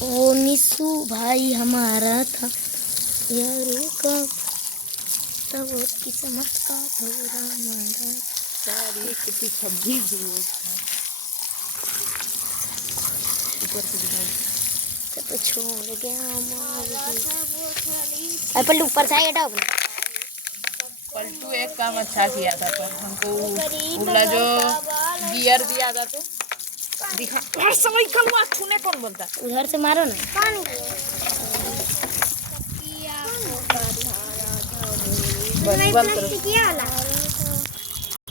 वो निशु भाई हमारा था यारों का, तब और किस्मत का धोरा मारा। सारी कितनी सब्जी तो छोड़ गया पल्लू ऊपर से हटाओ। पलटू एक काम अच्छा किया था, पर हमको उगला जो गियर दिया था तो दिखा समय कलवा छूने कौन बोलता, उधर से मारो ना। बंद करो।